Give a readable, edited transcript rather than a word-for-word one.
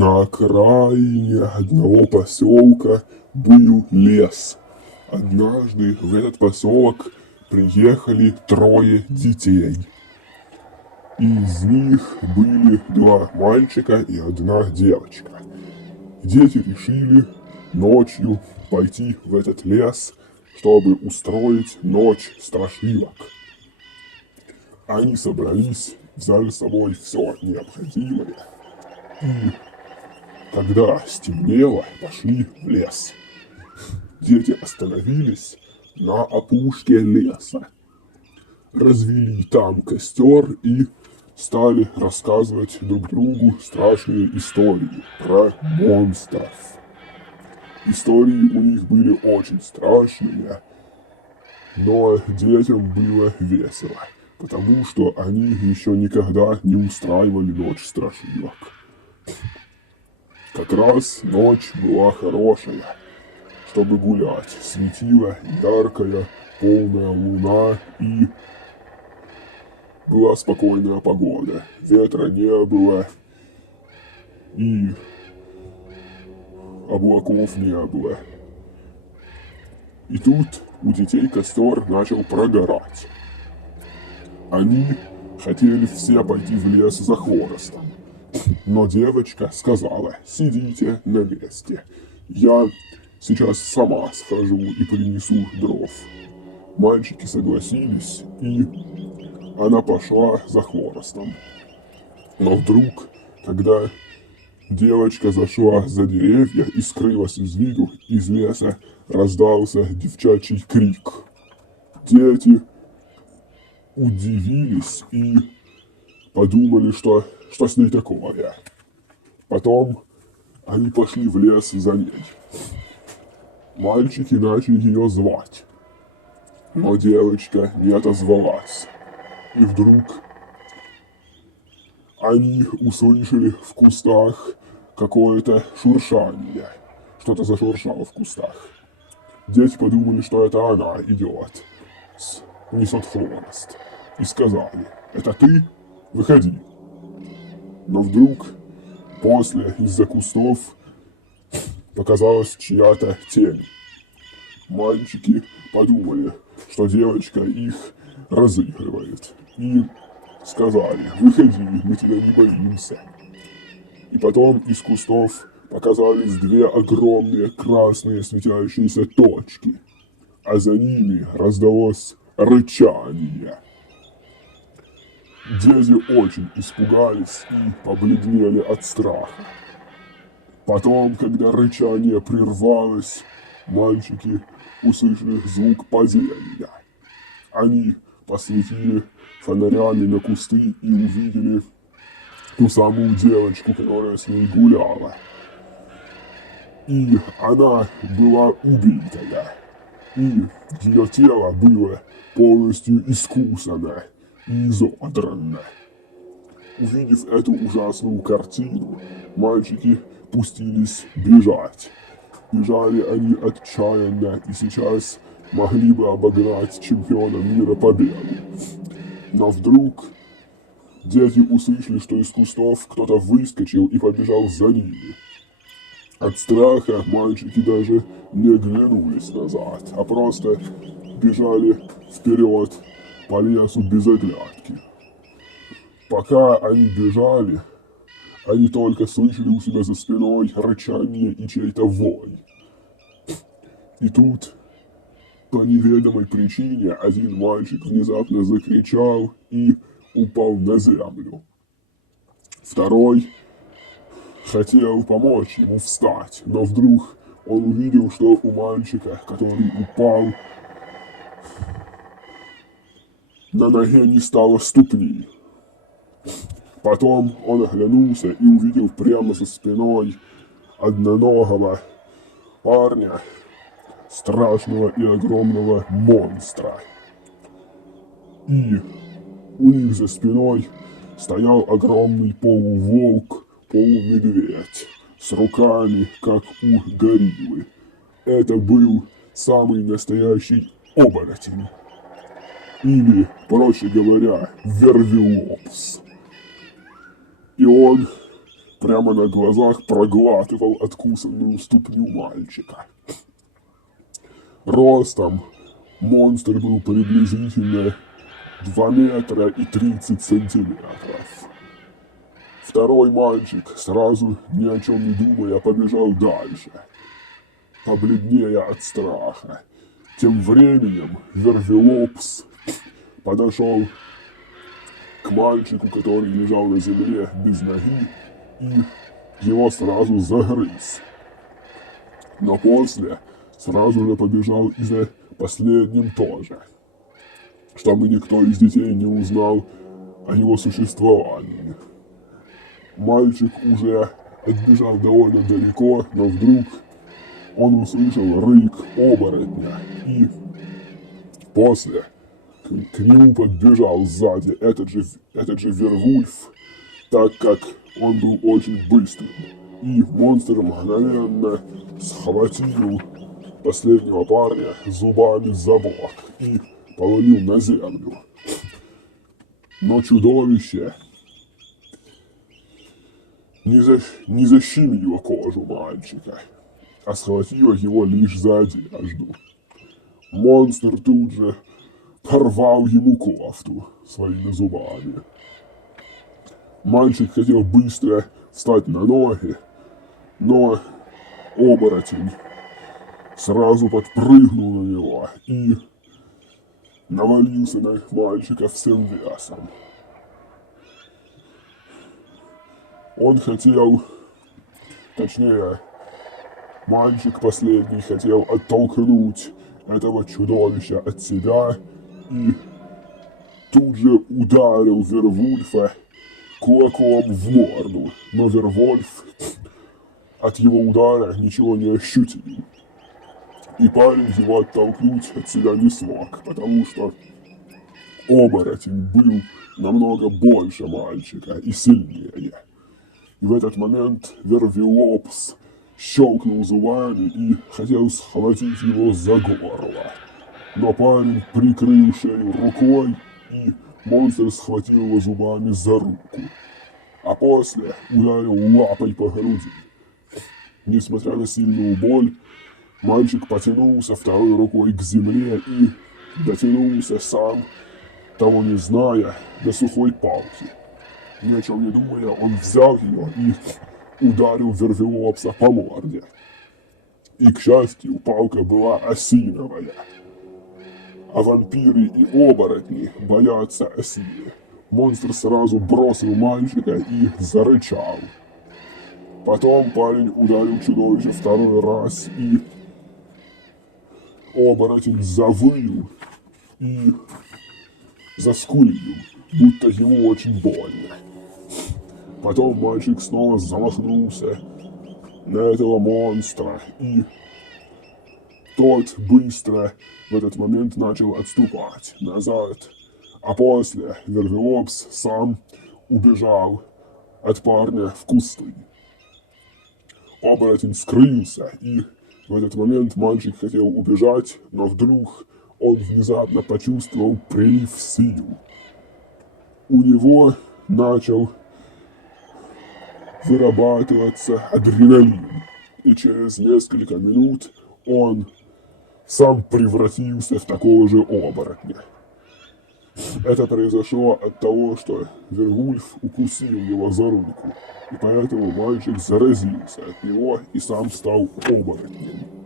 На окраине одного поселка был лес. Однажды в этот поселок приехали 3 детей. Из них были 2 мальчика и 1 девочка. Дети решили ночью пойти в этот лес, чтобы устроить ночь страшилок. Они собрались, взяли с собой все необходимое и, когда стемнело, пошли в лес. Дети остановились на опушке леса, развели там костер и стали рассказывать друг другу страшные истории про монстров. Истории у них были очень страшные, но детям было весело, потому что они еще никогда не устраивали ночь страшилок. Как раз ночь была хорошая, чтобы гулять. Светила яркая, полная луна и была спокойная погода. Ветра не было и облаков не было. И тут у детей костер начал прогорать. Они хотели все пойти в лес за хворостом. Но девочка сказала: сидите на месте, я сейчас сама схожу и принесу дров. Мальчики согласились, и она пошла за хворостом. Но вдруг, когда девочка зашла за деревья и скрылась из виду, из леса раздался девчачий крик. Дети удивились и подумали, что с ней такое. Потом они пошли в лес за ней. Мальчики начали ее звать, но девочка не отозвалась. И вдруг они услышали в кустах какое-то шуршание. Что-то зашуршало в кустах. Дети подумали, что это она идет, несет хворост. И сказали: это ты? Выходи. Но вдруг после из-за кустов показалась чья-то тень. Мальчики подумали, что девочка их разыгрывает. И сказали: выходи, мы тебя не боимся. И потом из кустов показались 2 огромные красные светящиеся точки, а за ними раздалось рычание. Дети очень испугались и побледнели от страха. Потом, когда рычание прервалось, мальчики услышали звук падения. Они посветили фонарями на кусты и увидели ту самую девочку, которая с ней гуляла. И она была убитая, и ее тело было полностью искусано и изодрано. Увидев эту ужасную картину, мальчики пустились бежать. Бежали они отчаянно и сейчас могли бы обогнать чемпиона мира по бегу. Но вдруг дети услышали, что из кустов кто-то выскочил и побежал за ними. От страха мальчики даже не оглянулись назад, а просто бежали вперед по лесу без оглядки. Пока они бежали, они только слышали у себя за спиной рычание и чей-то вой. И тут, по неведомой причине, один мальчик внезапно закричал и упал на землю. Второй хотел помочь ему встать, но вдруг он увидел, что у мальчика, который упал, на ноге не стало ступни. Потом он оглянулся и увидел прямо за спиной одноногого парня, страшного и огромного монстра. И у них за спиной стоял огромный полуволк, полумедведь, с руками, как у гориллы. Это был самый настоящий оборотень. Или, проще говоря, вервилопс. И он прямо на глазах проглатывал откусанную ступню мальчика. Ростом монстр был приблизительно 2 метра и 30 сантиметров. Второй мальчик, сразу ни о чем не думая, побежал дальше, побледнее от страха. Тем временем Вервилопс подошел к мальчику, который лежал на земле без ноги, и его сразу загрыз. Но после сразу же побежал и за последним тоже, чтобы никто из детей не узнал о его существовании. Мальчик уже отбежал довольно далеко, но вдруг он услышал рык оборотня, и после к нему подбежал сзади этот же Вервульф, так как он был очень быстрым, и монстр мгновенно схватил последнего парня зубами за бок и повалил на землю. Но чудовище не защемило кожу мальчика, а схватило его лишь за одежду. Монстр тут же порвал ему кофту своими зубами. Мальчик хотел быстро встать на ноги, но оборотень сразу подпрыгнул на него и навалился на мальчика всем весом. Он хотел, точнее, мальчик последний хотел оттолкнуть этого чудовища от себя и тут же ударил Вервульфа кулаком в морду, но Вервольф от его удара ничего не ощутил. И парень его оттолкнуть от себя не смог, потому что оборотень был намного больше мальчика и сильнее. И в этот момент Вервилопс щелкнул зубами и хотел схватить его за горло. Но парень прикрыл шею рукой, и монстр схватил его зубами за руку, а после ударил лапой по груди. Несмотря на сильную боль, мальчик потянулся второй рукой к земле и дотянулся сам, того не зная, до сухой палки. Ни о чем не думая, он взял ее и ударил Вервилопса по морде. И, к счастью, палка была осиновая. А вампиры и оборотни боятся осины. Монстр сразу бросил мальчика и зарычал. Потом парень ударил чудовище второй раз, и оборотень завыл и заскулил, будто ему очень больно. Потом мальчик снова замахнулся на этого монстра, и тот быстро в этот момент начал отступать назад, а после Вервилопс сам убежал от парня в кусты. Оборотень скрылся, и в этот момент мальчик хотел убежать, но вдруг он внезапно почувствовал прилив сил. У него начал вырабатываться адреналин, и через несколько минут он сам превратился в такого же оборотня. Это произошло от того, что Вервульф укусил его за руку, и поэтому мальчик заразился от него и сам стал оборотнем.